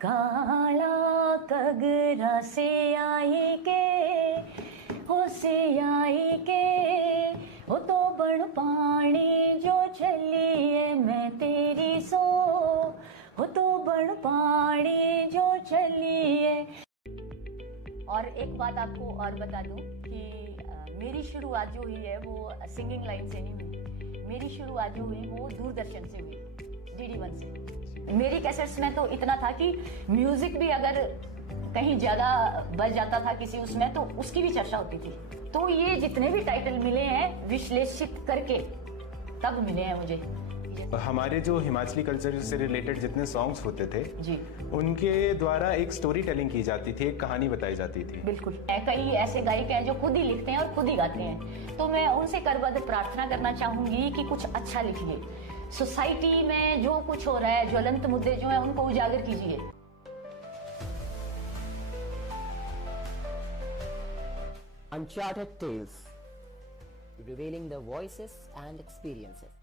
काला कगरा से आई के हो से आई के हो तो बड़ पानी जो चलिए मैं तेरी सो हो तो बड़ पानी जो चलिए। और एक बात आपको और बता दूं कि मेरी शुरुआत जो हुई है वो सिंगिंग लाइन से नहीं हुई। मेरी शुरुआत जो हुई वो दूरदर्शन से हुई, DD1 से। मेरी कैसेट्स में तो इतना था कि म्यूजिक भी अगर कहीं ज्यादा बज जाता था किसी उसमें तो उसकी भी चर्चा होती थी। तो ये जितने भी टाइटल मिले हैं विश्लेषित करके तब मिले हैं मुझे। हमारे जो हिमाचली कल्चर से रिलेटेड जितने सॉन्ग्स होते थे जी, उनके द्वारा एक स्टोरी टेलिंग की जाती थी, एक कहानी बताई जाती थी। बिल्कुल। कई ऐसे गायक हैं जो खुद ही लिखते हैं और खुद ही गाते हैं, तो मैं उनसे करबद्ध प्रार्थना करना चाहूंगी कि कुछ अच्छा लिखिए। सोसाइटी में जो कुछ हो रहा है, ज्वलंत मुद्दे जो हैं उनको उजागर कीजिए। Uncharted Tales, revealing the voices and experiences.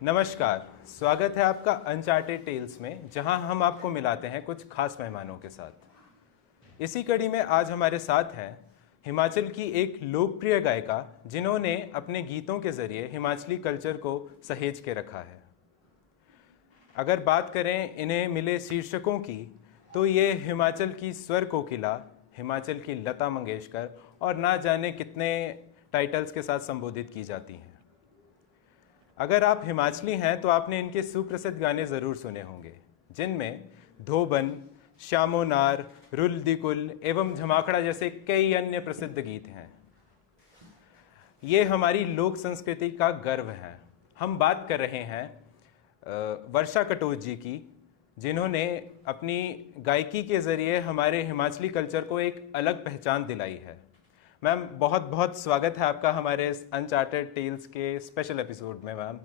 नमस्कार, स्वागत है आपका अनचार्टेड टेल्स में, जहां हम आपको मिलाते हैं कुछ खास मेहमानों के साथ। इसी कड़ी में आज हमारे साथ हैं हिमाचल की एक लोकप्रिय गायिका जिन्होंने अपने गीतों के जरिए हिमाचली कल्चर को सहेज के रखा है। अगर बात करें इन्हें मिले शीर्षकों की तो ये हिमाचल की स्वर कोकिला, हिमाचल की लता मंगेशकर और ना जाने कितने टाइटल्स के साथ संबोधित की जाती हैं। अगर आप हिमाचली हैं तो आपने इनके सुप्रसिद्ध गाने ज़रूर सुने होंगे, जिनमें धोबन, श्यामोनार, रुल दिकुल एवं झमाखड़ा जैसे कई अन्य प्रसिद्ध गीत हैं। ये हमारी लोक संस्कृति का गर्व है। हम बात कर रहे हैं वर्षा कटोच जी की, जिन्होंने अपनी गायकी के ज़रिए हमारे हिमाचली कल्चर को एक अलग पहचान दिलाई है। मैम, बहुत बहुत स्वागत है आपका हमारे अनचार्टेड टेल्स के स्पेशल एपिसोड में। मैम,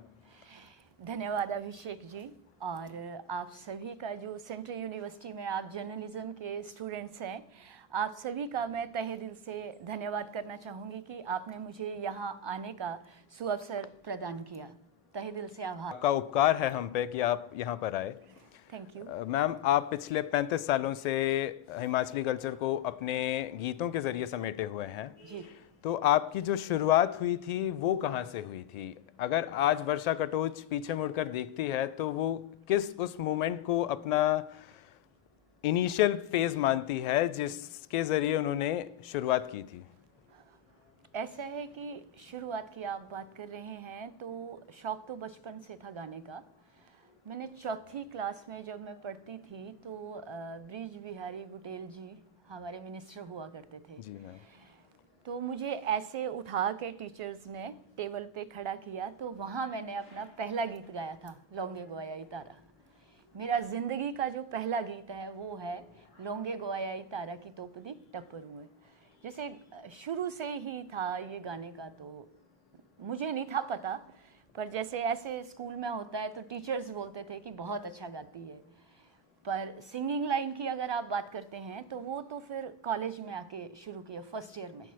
धन्यवाद अभिषेक जी। और आप सभी का जो सेंट्रल यूनिवर्सिटी में आप जर्नलिज्म के स्टूडेंट्स हैं, आप सभी का मैं तहे दिल से धन्यवाद करना चाहूँगी कि आपने मुझे यहाँ आने का सुअवसर प्रदान किया। तहे दिल से आभार। आपका उपकार है हम पे कि आप यहाँ पर आए। Thank you. मैम, आप पिछले 35 सालों से हिमाचली कल्चर को अपने गीतों के ज़रिए समेटे हुए हैं जी। तो आपकी जो शुरुआत हुई थी वो कहाँ से हुई थी? अगर आज वर्षा कटोच पीछे मुड़कर देखती है तो वो किस उस मोमेंट को अपना इनिशियल फेज मानती है जिसके ज़रिए उन्होंने शुरुआत की थी? ऐसा है कि शुरुआत की आप बात कर रहे हैं तो शौक तो बचपन से था गाने का। मैंने चौथी क्लास में जब मैं पढ़ती थी तो ब्रिज बिहारी बुटेल जी हमारे मिनिस्टर हुआ करते थे। जी मैम। तो मुझे ऐसे उठा के टीचर्स ने टेबल पे खड़ा किया, तो वहाँ मैंने अपना पहला गीत गाया था, लौंगे गोयाई तारा। मेरा ज़िंदगी का जो पहला गीत है वो है लौंगे गोयाई तारा की तोपदी टप्पर हुए। जैसे शुरू से ही था ये गाने का, तो मुझे नहीं था पता, पर जैसे ऐसे स्कूल में होता है तो टीचर्स बोलते थे कि बहुत अच्छा गाती है। पर सिंगिंग लाइन की अगर आप बात करते हैं तो वो तो फिर कॉलेज में आके शुरू किया, फर्स्ट ईयर में।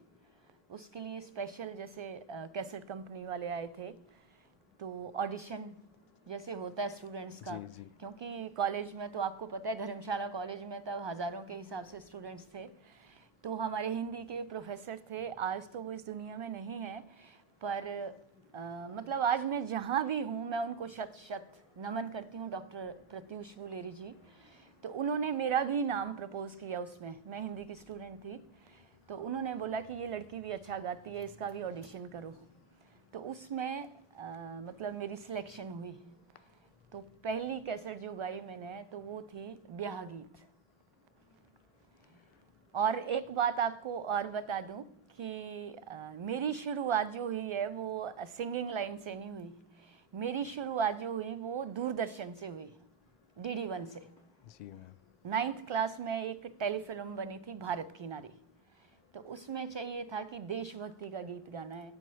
उसके लिए स्पेशल जैसे कैसेट कंपनी वाले आए थे, तो ऑडिशन जैसे होता है स्टूडेंट्स का। जी, जी। क्योंकि कॉलेज में तो आपको पता है, धर्मशाला कॉलेज में तब हज़ारों के हिसाब से स्टूडेंट्स थे। तो हमारे हिंदी के प्रोफेसर थे, आज तो वो इस दुनिया में नहीं है, पर मतलब आज मैं जहाँ भी हूँ मैं उनको शत शत नमन करती हूँ। डॉक्टर प्रत्युष गुलेरी जी, तो उन्होंने मेरा भी नाम प्रपोज किया उसमें। मैं हिंदी की स्टूडेंट थी, तो उन्होंने बोला कि ये लड़की भी अच्छा गाती है, इसका भी ऑडिशन करो। तो उसमें मतलब मेरी सिलेक्शन हुई। तो पहली कैसेट जो गाई मैंने तो वो थी ब्याह गीत। और एक बात आपको और बता दूं कि मेरी शुरुआत जो हुई है वो सिंगिंग लाइन से नहीं हुई। मेरी शुरुआत जो हुई वो दूरदर्शन से हुई, DD1 से। जी मैम। 9th क्लास में एक टेलीफिल्म बनी थी भारत की नारी, तो उसमें चाहिए था कि देशभक्ति का गीत गाना है।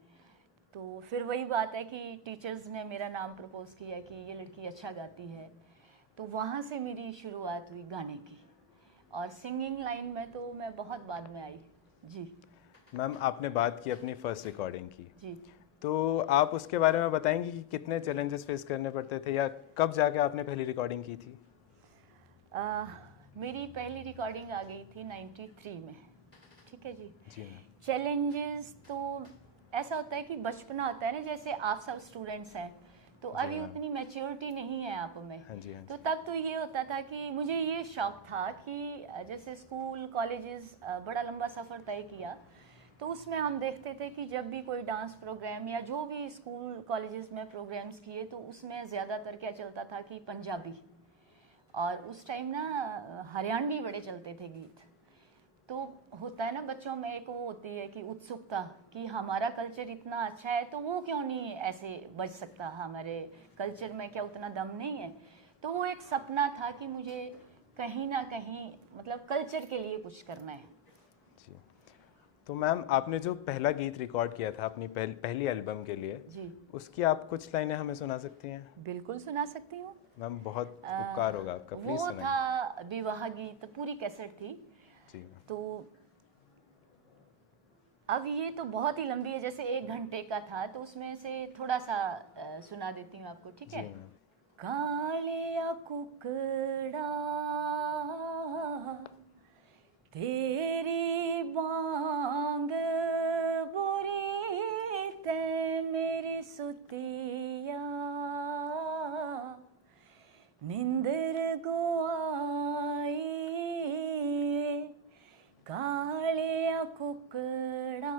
तो फिर वही बात है कि टीचर्स ने मेरा नाम प्रपोज किया कि ये लड़की अच्छा गाती है, तो वहाँ से मेरी शुरुआत हुई गाने की। और सिंगिंग लाइन में तो मैं बहुत बाद में आई। जी मैम, आपने बात की अपनी फर्स्ट रिकॉर्डिंग की, जी। तो आप उसके बारे में बताएंगे कि कितने चैलेंजेस फेस करने पड़ते थे या कब जाके आपने पहली रिकॉर्डिंग की थी? मेरी पहली रिकॉर्डिंग आ गई थी 93 में। ठीक है जी। जी मैम। चैलेंजेस तो ऐसा होता है कि बचपना होता है ना, जैसे आप सब स्टूडेंट्स हैं तो अभी हाँ। उतनी मैच्योरिटी नहीं है आप में। हाँ जी, हाँ तो जी। तब तो ये होता था कि मुझे ये शौक था कि जैसे स्कूल कॉलेजेस बड़ा लंबा सफ़र तय किया, तो उसमें हम देखते थे कि जब भी कोई डांस प्रोग्राम या जो भी स्कूल कॉलेजेस में प्रोग्राम्स किए तो उसमें ज़्यादातर क्या चलता था कि पंजाबी, और उस टाइम ना हरियाणवी बड़े चलते थे गीत। तो होता है ना बच्चों में एक वो होती है कि उत्सुकता कि हमारा कल्चर इतना अच्छा है तो वो क्यों नहीं ऐसे बज सकता, हमारे कल्चर में क्या उतना दम नहीं है। तो वो एक सपना था कि मुझे कहीं ना कहीं मतलब कल्चर के लिए कुछ करना है। जी। तो मैम आपने जो पहला गीत रिकॉर्ड किया था अपनी पहली एल्बम के लिए जी उसकी आप कुछ लाइनें हमें सुना सकती हैं? बिल्कुल सुना सकती हूँ। मैम बहुत उपकार होगा आपका, प्लीज वो सुनाइए। था विवाह गीत, पूरी कैसेट थी। जी मैम। तो अब ये तो बहुत ही लंबी है, जैसे 1 घंटे का था, तो उसमें से थोड़ा सा सुना देती हूँ आपको। ठीक है। जी मैम। कालिया कुकड़ा तेरी बांग बुरी ते मेरी सुतिया निंदर गोआई कालिया कुकड़ा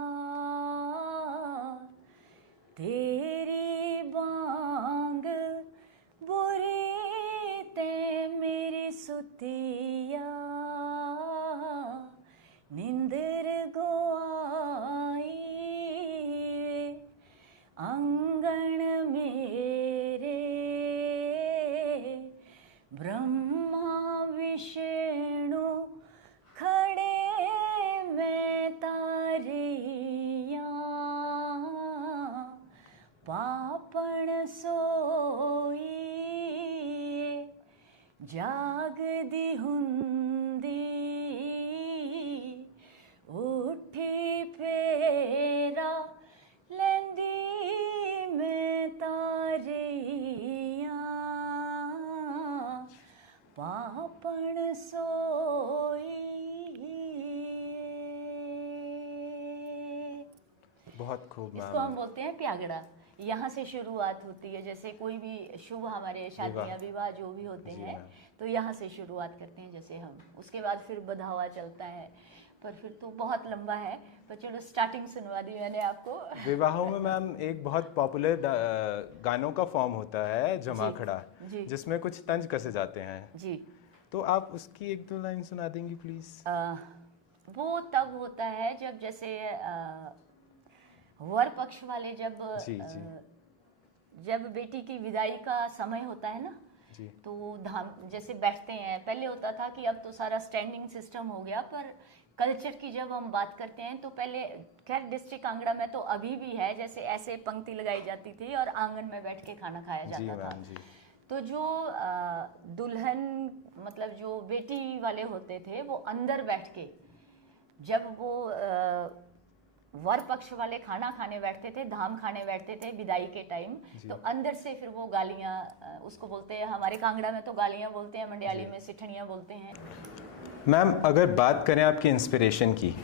तेरी बांग बुरी ते मेरी सुतिया निंदर गोआई आंगन मेरे ब्रह्मा विष्णु खड़े मैं तारिया पापण सोई जाग दी हुंदी उठी फेरा लेंदी मैं तारिया पापण सोई। बहुत खूब इसको हम मैम। बोलते हैं प्यागड़ा। यहाँ से शुरुआत होती है, जैसे कोई भी शुभ हमारे शादियाँ विवाह जो भी होते जी हैं मैम। तो यहाँ से शुरुआत करते हैं जैसे हम, उसके बाद फिर बधावा चलता है, पर फिर तो बहुत लंबा है, पर चलो स्टार्टिंग सुनवा दी मैंने आपको। विवाहों में मैम एक बहुत पॉपुलर गानों का फॉर्म होता है जमाखड़ा, जी। जिसमें कुछ तंज कसे जाते हैं। जी। तो आप उसकी 1-2 लाइन सुना देंगी प्लीज? वो तब होता है जब जैसे वर पक्ष वाले जब जी, जी। जब बेटी की विदाई का समय होता है ना, जी। तो वो धाम जैसे बैठते हैं। पहले होता था कि अब तो सारा स्टैंडिंग सिस्टम हो गया, पर कल्चर की जब हम बात करते हैं तो पहले, खैर डिस्ट्रिक्ट कांगड़ा में तो अभी भी है, जैसे ऐसे पंक्ति लगाई जाती थी और आंगन में बैठ के खाना खाया जी जाता था। मैम जी। तो जो दुल्हन मतलब जो बेटी वाले होते थे वो अंदर बैठ के, जब वो वर पक्ष वाले खाना खाने बैठते थे, धाम खाने बैठते थे विदाई के टाइम, तो अंदर से फिर वो गालियाँ, उसको बोलते हैं, हमारे कांगड़ा में तो गालियाँ बोलते हैं, मंडियाली में सिठनियाँ बोलते हैं। मैम अगर बात करें आपकी इंस्पिरेशन की,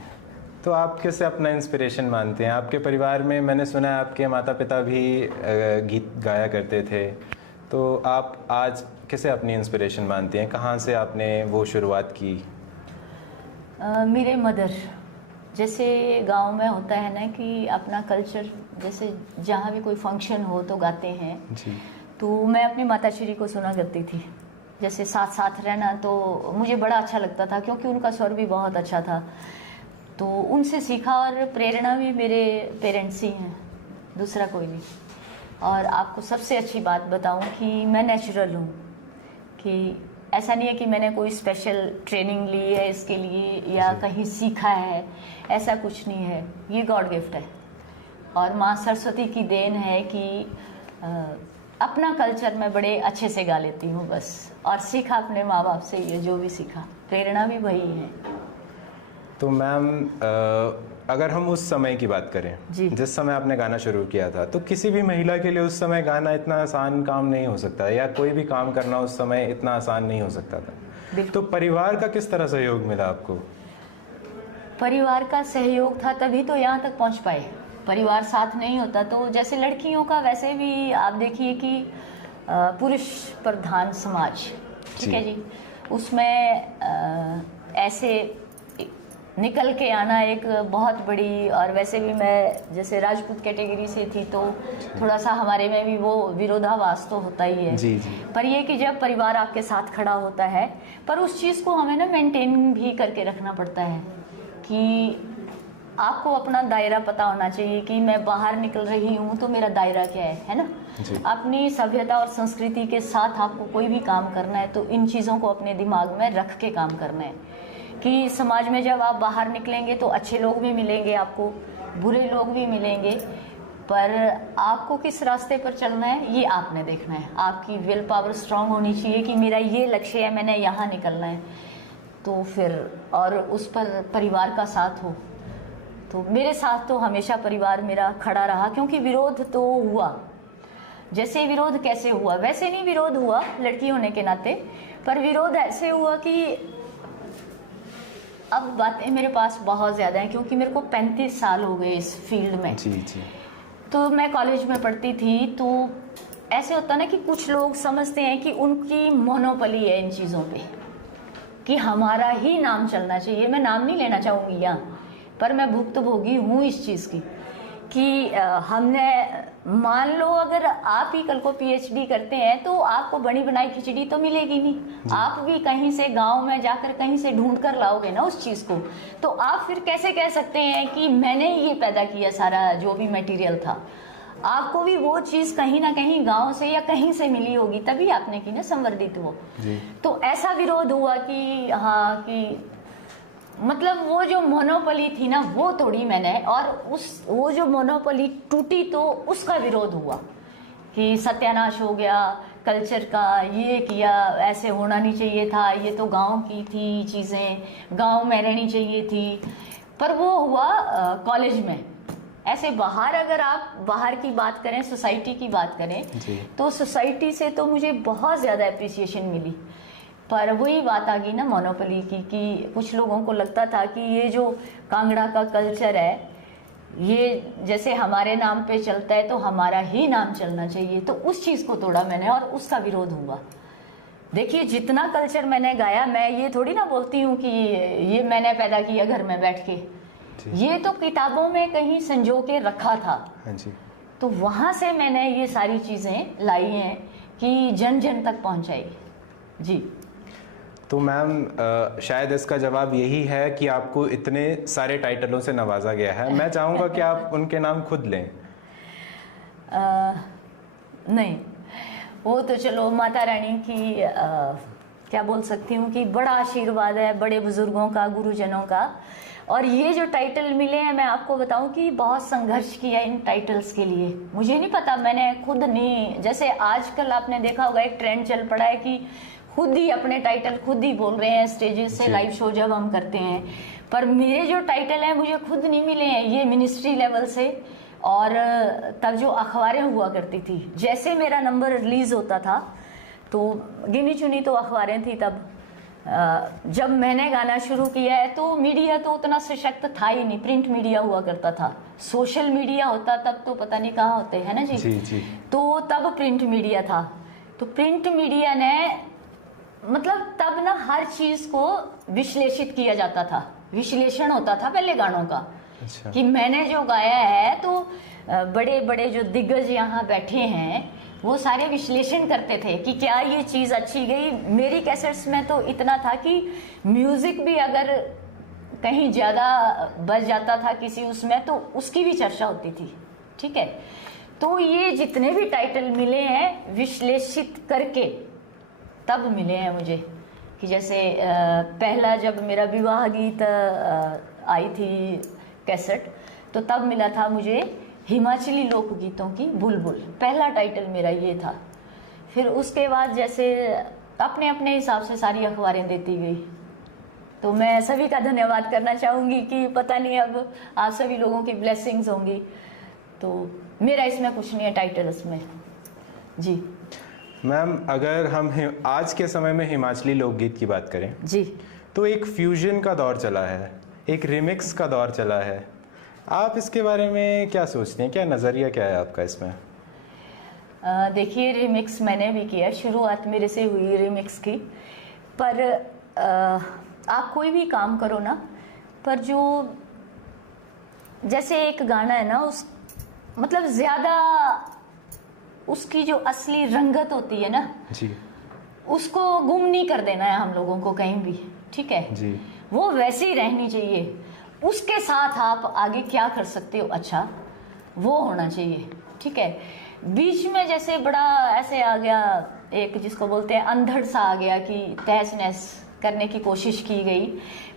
तो आप कैसे अपना इंस्पिरेशन मानते हैं? आपके परिवार में मैंने सुना है आपके माता पिता भी गीत गाया करते थे, तो आप आज कैसे अपनी इंस्पिरेशन मानते हैं? कहाँ से आपने वो शुरुआत की? मेरे मदर, जैसे गांव में होता है ना कि अपना कल्चर, जैसे जहाँ भी कोई फंक्शन हो तो गाते हैं जी। तो मैं अपनी माताश्री को सुना करती थी, जैसे साथ साथ रहना, तो मुझे बड़ा अच्छा लगता था क्योंकि उनका स्वर भी बहुत अच्छा था, तो उनसे सीखा। और प्रेरणा भी मेरे पेरेंट्स ही हैं, दूसरा कोई नहीं। और आपको सबसे अच्छी बात बताऊं कि मैं नेचुरल हूँ, कि ऐसा नहीं है कि मैंने कोई स्पेशल ट्रेनिंग ली है इसके लिए या कहीं सीखा है, ऐसा कुछ नहीं है, ये गॉड गिफ्ट है। और माँ सरस्वती की देन है कि अपना कल्चर मैं बड़े अच्छे से गा लेती हूँ बस, और सीखा अपने माँ बाप से, ये जो भी सीखा, प्रेरणा भी वही है। तो मैम अगर हम उस समय की बात करें, जिस समय आपने गाना शुरू किया था, तो किसी भी महिला के लिए उस समय गाना इतना आसान काम नहीं हो सकता, या कोई भी काम करना उस समय इतना आसान नहीं हो सकता था। बिल्कुल। तो परिवार का किस तरह सहयोग मिला आपको? परिवार का सहयोग था तभी तो यहाँ तक पहुँच पाए। परिवार साथ नहीं होता तो जैसे लड़कियों का वैसे भी आप देखिए कि पुरुष प्रधान समाज, ठीक है जी, उसमें ऐसे निकल के आना एक बहुत बड़ी, और वैसे भी मैं जैसे राजपूत कैटेगरी से थी तो थोड़ा सा हमारे में भी वो विरोधाभास तो होता ही है जी जी। पर ये कि जब परिवार आपके साथ खड़ा होता है, पर उस चीज़ को हमें ना मेंटेन भी करके रखना पड़ता है कि आपको अपना दायरा पता होना चाहिए कि मैं बाहर निकल रही हूँ तो मेरा दायरा क्या है ना। अपनी सभ्यता और संस्कृति के साथ आपको कोई भी काम करना है तो इन चीज़ों को अपने दिमाग में रख के काम करना है कि समाज में जब आप बाहर निकलेंगे तो अच्छे लोग भी मिलेंगे, आपको बुरे लोग भी मिलेंगे, पर आपको किस रास्ते पर चलना है ये आपने देखना है। आपकी विल पावर स्ट्रांग होनी चाहिए कि मेरा ये लक्ष्य है, मैंने यहाँ निकलना है। तो फिर और उस पर परिवार का साथ हो, तो मेरे साथ तो हमेशा परिवार मेरा खड़ा रहा, क्योंकि विरोध तो हुआ। जैसे विरोध कैसे हुआ, वैसे नहीं विरोध हुआ लड़की होने के नाते, पर विरोध ऐसे हुआ कि अब बातें मेरे पास बहुत ज़्यादा हैं क्योंकि मेरे को 35 साल हो गए इस फील्ड में। जी जी। तो मैं कॉलेज में पढ़ती थी तो ऐसे होता ना कि कुछ लोग समझते हैं कि उनकी मोनोपोली है इन चीज़ों पे, कि हमारा ही नाम चलना चाहिए। मैं नाम नहीं लेना चाहूँगी यहाँ, पर मैं भुक्तभोगी हूँ इस चीज़ की कि हमने मान लो अगर आप ही कल को पीएचडी करते हैं तो आपको बनी बनाई खिचड़ी तो मिलेगी नहीं, आप भी कहीं से गांव में जाकर कहीं से ढूंढ कर लाओगे ना उस चीज़ को। तो आप फिर कैसे कह सकते हैं कि मैंने ये पैदा किया सारा जो भी मटेरियल था। आपको भी वो चीज़ कहीं ना कहीं गांव से या कहीं से मिली होगी, तभी आपने की ना संवर्धित वो। तो ऐसा विरोध हुआ कि हाँ कि मतलब वो जो मोनोपोली थी ना वो तोड़ी मैंने, और वो जो मोनोपोली टूटी तो उसका विरोध हुआ कि सत्यानाश हो गया कल्चर का, ये किया, ऐसे होना नहीं चाहिए था, ये तो गांव की थी चीज़ें, गांव में रहनी चाहिए थी। पर वो हुआ कॉलेज में। ऐसे बाहर अगर आप बाहर की बात करें, सोसाइटी की बात करें, तो सोसाइटी से तो मुझे बहुत ज़्यादा अप्रिसिएशन मिली। पर वही बात आ गई ना मोनोपोली की कि कुछ लोगों को लगता था कि ये जो कांगड़ा का कल्चर है ये जैसे हमारे नाम पे चलता है तो हमारा ही नाम चलना चाहिए। तो उस चीज़ को तोड़ा मैंने और उसका विरोध हुआ। देखिए जितना कल्चर मैंने गाया, मैं ये थोड़ी ना बोलती हूँ कि ये मैंने पैदा किया घर में बैठ के, ये तो किताबों में कहीं संजो के रखा था। तो वहाँ से मैंने ये सारी चीज़ें लाई हैं कि जन जन तक पहुँचाई। जी। तो मैम शायद इसका जवाब यही है कि आपको इतने सारे टाइटलों से नवाजा गया है। मैं चाहूँगा कि आप उनके नाम खुद लें। नहीं, वो तो चलो माता रानी की क्या बोल सकती हूँ कि बड़ा आशीर्वाद है बड़े बुजुर्गों का, गुरुजनों का। और ये जो टाइटल मिले हैं, मैं आपको बताऊं कि बहुत संघर्ष किया इन टाइटल्स के लिए। मुझे नहीं पता, मैंने खुद नहीं, जैसे आजकल आपने देखा होगा एक ट्रेंड चल पड़ा है कि खुद ही अपने टाइटल खुद ही बोल रहे हैं स्टेजेस से, लाइव शो जब हम करते हैं। पर मेरे जो टाइटल हैं मुझे खुद नहीं मिले हैं, ये मिनिस्ट्री लेवल से। और तब जो अखबारें हुआ करती थी, जैसे मेरा नंबर रिलीज होता था तो गिनी चुनी तो अखबारें थी तब। जब मैंने गाना शुरू किया है तो मीडिया तो उतना सशक्त था ही नहीं, प्रिंट मीडिया हुआ करता था। सोशल मीडिया होता तब तो पता नहीं कहाँ होते हैं ना जी। जी। तो तब प्रिंट मीडिया था। तो प्रिंट मीडिया ने मतलब तब ना हर चीज को विश्लेषित किया जाता था, विश्लेषण होता था पहले गानों का। अच्छा। कि मैंने जो गाया है तो बड़े बड़े जो दिग्गज यहाँ बैठे हैं वो सारे विश्लेषण करते थे कि क्या ये चीज़ अच्छी गई। मेरी कैसेट्स में तो इतना था कि म्यूजिक भी अगर कहीं ज़्यादा बज जाता था किसी उसमें तो उसकी भी चर्चा होती थी। ठीक है, तो ये जितने भी टाइटल मिले हैं विश्लेषित करके तब मिले हैं मुझे। कि जैसे पहला जब मेरा विवाह गीत आई थी कैसेट, तो तब मिला था मुझे हिमाचली लोकगीतों की बुलबुल, पहला टाइटल मेरा ये था। फिर उसके बाद जैसे अपने अपने हिसाब से सारी अखबारें देती गई। तो मैं सभी का धन्यवाद करना चाहूँगी कि पता नहीं अब आप सभी लोगों की ब्लेसिंग्स होंगी। तो मेरा इसमें कुछ नहीं है टाइटल्स में। जी। मैम अगर हम आज के समय में हिमाचली लोकगीत की बात करें जी। तो एक फ्यूजन का दौर चला है, एक रिमिक्स का दौर चला है। आप इसके बारे में क्या सोचते हैं, क्या नज़रिया क्या है आपका इसमें? देखिए, रिमिक्स मैंने भी किया, शुरुआत मेरे से हुई रिमिक्स की। पर आप कोई भी काम करो ना, पर जो जैसे एक गाना है ना, उस मतलब ज़्यादा उसकी जो असली रंगत होती है ना जी, उसको गुम नहीं कर देना है हम लोगों को कहीं भी, ठीक है जी, वो वैसी रहनी चाहिए। उसके साथ आप आगे क्या कर सकते हो अच्छा, वो होना चाहिए, ठीक है। बीच में जैसे बड़ा ऐसे आ गया, एक जिसको बोलते हैं अंधड़ सा आ गया कि तहस नहस करने की कोशिश की गई।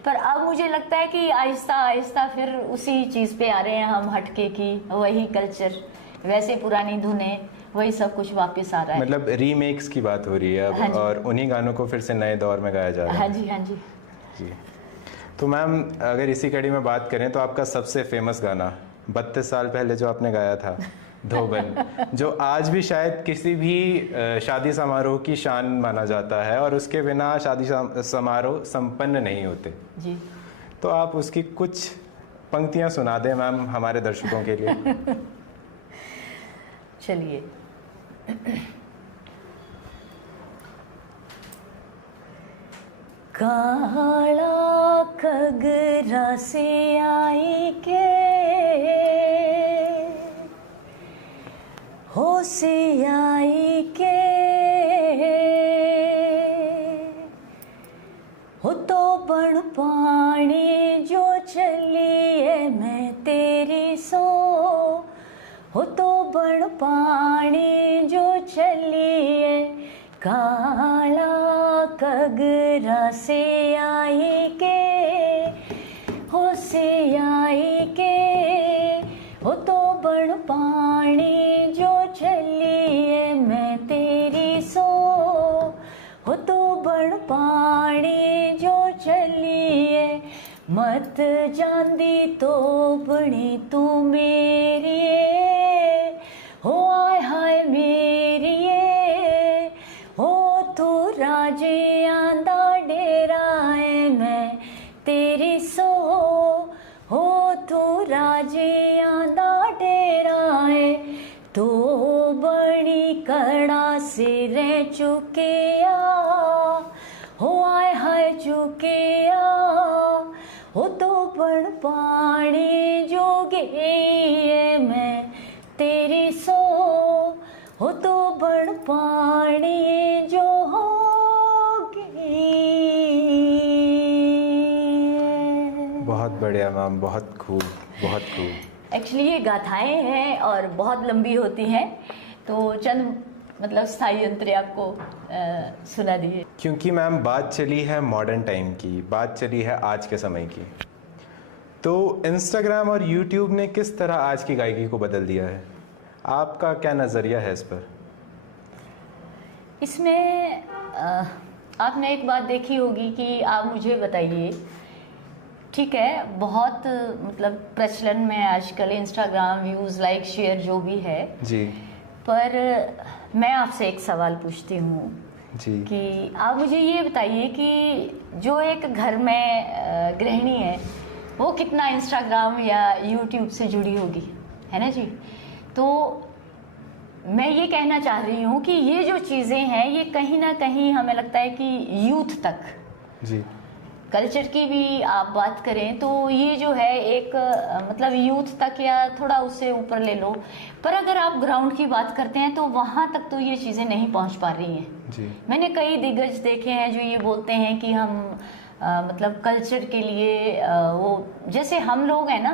पर अब मुझे लगता है कि आहिस्ता आहिस्ता फिर उसी चीज़ पे आ रहे हैं हम, हटके की वही कल्चर, वैसे पुरानी धुनें, वही सब कुछ वापस आ रहा है। मतलब रीमेक्स की बात हो रही है अब, हाँ जी। और उन्हीं गानों को फिर से नए दौर में गाया जा रहा है। हाँ जी, हाँ जी। जी। तो मैम अगर इसी कड़ी में बात करें तो आपका सबसे फेमस गाना 32 साल पहले जो आपने गाया था, धोबन, जो आज भी शायद किसी भी शादी समारोह की शान माना जाता है और उसके बिना शादी समारोह संपन्न नहीं होते। जी। तो आप उसकी कुछ पंक्तियां सुना दें मैम हमारे दर्शकों के लिए। चलिए। काला कगरा से आई के हो से आई के हो तो बण पानी जो चलिए मैं तेरी सो, हो तो बण पानी जो चलिए, काला कगरा से आई के हो से आई के हो तो बण पानी जो चलिए मैं तेरी सो, हो तो बण पानी जो चलिए, मत जांदी तो बणी तू मेरी, हो आय हाय मेरी, हो तू राजे आंदा डेरा है मैं तेरी सो, हो तू राजे आंदा डेरा है, तो बड़ी कड़ा से रह चुके आ, हो आय हाय चुके आ, हो तो बण पानी जो गे मैं तेरी सो, हो तो बण पानी जो होगी। बहुत बढ़िया मैम, बहुत खूब, बहुत खूब। एक्चुअली ये गाथाएं हैं और बहुत लंबी होती हैं, तो चंद मतलब स्थायी अंतरे आपको सुना दिए। क्योंकि मैम बात चली है मॉडर्न टाइम की, बात चली है आज के समय की, तो इंस्टाग्राम और यूट्यूब ने किस तरह आज की गायकी को बदल दिया है, आपका क्या नज़रिया है इस पर? इसमें आपने एक बात देखी होगी कि आप मुझे बताइए, ठीक है, बहुत मतलब प्रचलन में आजकल इंस्टाग्राम, व्यूज़, लाइक, शेयर जो भी है जी, पर मैं आपसे एक सवाल पूछती हूँ जी, कि आप मुझे ये बताइए कि जो एक घर में गृहिणी है वो कितना इंस्टाग्राम या यूट्यूब से जुड़ी होगी, है ना जी। तो मैं ये कहना चाह रही हूँ कि ये जो चीज़ें हैं ये कहीं ना कहीं हमें लगता है कि यूथ तक, जी, कल्चर की भी आप बात करें तो ये जो है एक मतलब यूथ तक या थोड़ा उससे ऊपर ले लो, पर अगर आप ग्राउंड की बात करते हैं तो वहाँ तक तो ये चीज़ें नहीं पहुँच पा रही हैं। जी। मैंने कई दिग्गज देखे हैं जो ये बोलते हैं कि हम मतलब कल्चर के लिए वो जैसे हम लोग हैं ना,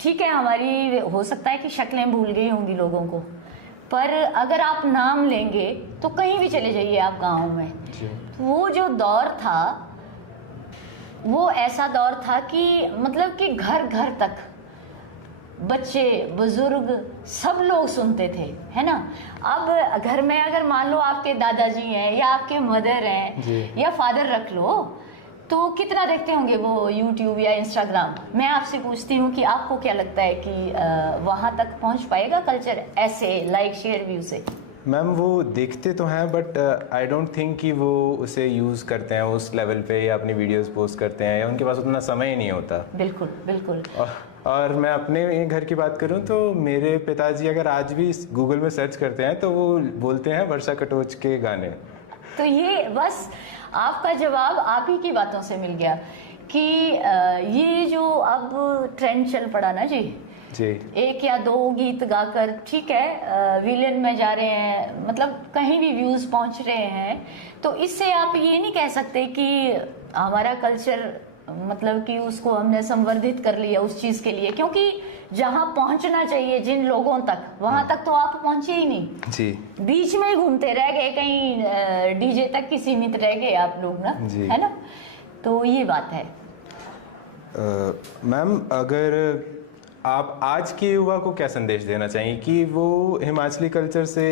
ठीक है, हमारी हो सकता है कि शक्लें भूल गई होंगी लोगों को, पर अगर आप नाम लेंगे तो कहीं भी चले जाइए आप गाँव में, वो जो दौर था वो ऐसा दौर था कि मतलब कि घर घर तक बच्चे बुजुर्ग सब लोग सुनते थे, है ना। अब घर में अगर मान लो आपके दादाजी हैं या आपके मदर हैं या फादर रख लो, तो कितना देखते होंगे वो यूट्यूब या इंस्टाग्राम। मैं आपसे पूछती हूँ कि आपको क्या लगता है कि वहाँ तक पहुँच पाएगा कल्चर ऐसे लाइक शेयर व्यू से? मैम वो देखते तो हैं बट आई डोंट थिंक कि वो उसे यूज़ करते हैं उस लेवल पे या अपनी वीडियोस पोस्ट करते हैं या उनके पास उतना समय ही नहीं होता। बिल्कुल बिल्कुल। और मैं अपने घर की बात करूं तो मेरे पिताजी अगर आज भी गूगल में सर्च करते हैं तो वो बोलते हैं वर्षा कटोच के गाने। तो ये बस आपका जवाब आप ही की बातों से मिल गया कि ये जो अब ट्रेंड चल पड़ा ना जी, एक या दो गीत गाकर ठीक है विलेन में जा रहे हैं, मतलब कहीं भी व्यूज पहुंच रहे हैं, तो इससे आप ये नहीं कह सकते कि हमारा कल्चर मतलब कि उसको हमने संवर्धित कर लिया उस चीज के लिए, क्योंकि जहां पहुंचना चाहिए जिन लोगों तक वहां तक तो आप पहुंचे ही नहीं जी। बीच में ही घूमते रह गए, कहीं डीजे तक ही सीमित रह गए आप लोग ना, है ना। तो ये बात है। मैम अगर आप आज के युवा को क्या संदेश देना चाहिए कि वो हिमाचली कल्चर से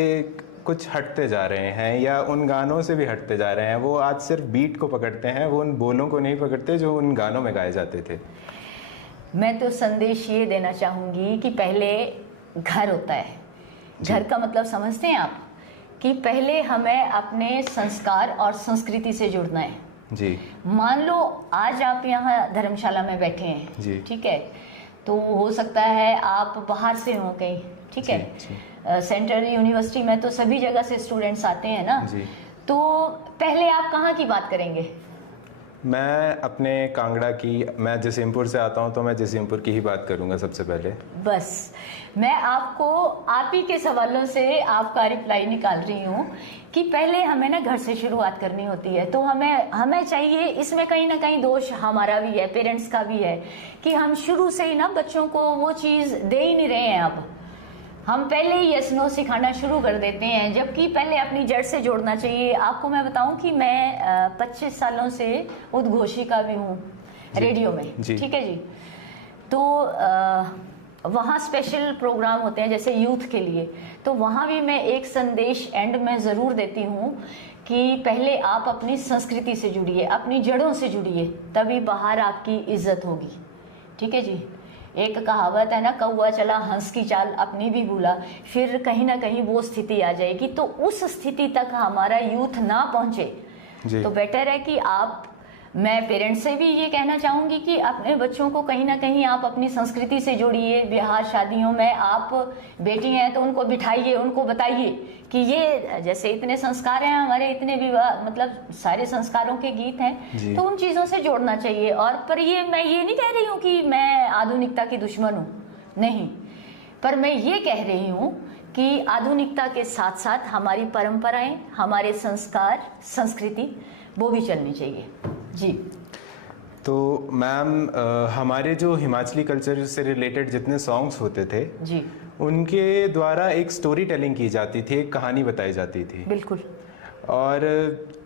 कुछ हटते जा रहे हैं या उन गानों से भी हटते जा रहे हैं, वो आज सिर्फ बीट को पकड़ते हैं, वो उन बोलों को नहीं पकड़ते जो उन गानों में गाए जाते थे? मैं तो संदेश ये देना चाहूँगी कि पहले घर होता है, घर का मतलब समझते हैं आप, कि पहले हमें अपने संस्कार और संस्कृति से जुड़ना है जी। मान लो आज आप यहाँ धर्मशाला में बैठे हैं जी, ठीक है, तो हो सकता है आप बाहर से हो कहीं, ठीक है, सेंट्रल यूनिवर्सिटी में तो सभी जगह से स्टूडेंट्स आते हैं ना जी। तो पहले आप कहाँ की बात करेंगे? मैं अपने कांगड़ा की, मैं जसीमपुर से आता हूँ तो मैं जसीमपुर की ही बात करूँगा सबसे पहले। बस मैं आपको आप ही के सवालों से आपका रिप्लाई निकाल रही हूँ कि पहले हमें ना घर से शुरुआत करनी होती है, तो हमें चाहिए, इसमें कहीं ना कहीं दोष हमारा भी है, पेरेंट्स का भी है, कि हम शुरू से ही ना बच्चों को वो चीज़ दे ही नहीं रहे हैं। अब हम पहले ही यस नो सिखाना शुरू कर देते हैं, जबकि पहले अपनी जड़ से जोड़ना चाहिए। आपको मैं बताऊं कि मैं 25 सालों से उद्घोषिका भी हूँ रेडियो में, ठीक है जी। तो वहाँ स्पेशल प्रोग्राम होते हैं जैसे यूथ के लिए, तो वहाँ भी मैं एक संदेश एंड में ज़रूर देती हूँ कि पहले आप अपनी संस्कृति से जुड़िए, अपनी जड़ों से जुड़िए, तभी बाहर आपकी इज्जत होगी, ठीक है जी। एक कहावत है ना, कौवा चला हंस की चाल अपनी भी भूला, फिर कहीं ना कहीं वो स्थिति आ जाएगी। तो उस स्थिति तक हमारा यूथ ना पहुंचे तो बेटर है कि आप, मैं पेरेंट्स से भी ये कहना चाहूँगी कि अपने बच्चों को कहीं ना कहीं आप अपनी संस्कृति से जोड़िए। ब्याह शादियों में आप बेटी हैं तो उनको बिठाइए, उनको बताइए कि ये जैसे इतने संस्कार हैं हमारे, इतने विवाह मतलब सारे संस्कारों के गीत हैं, तो उन चीज़ों से जोड़ना चाहिए। और पर ये मैं ये नहीं कह रही हूँ कि मैं आधुनिकता की दुश्मन हूँ, नहीं, पर मैं ये कह रही हूँ कि आधुनिकता के साथ साथ हमारी परंपराएं, हमारे संस्कार, संस्कृति वो भी चलनी चाहिए जी। तो मैम हमारे जो हिमाचली कल्चर से रिलेटेड जितने सॉन्ग्स होते थे जी, उनके द्वारा एक स्टोरी टेलिंग की जाती थी, एक कहानी बताई जाती थी। बिल्कुल। और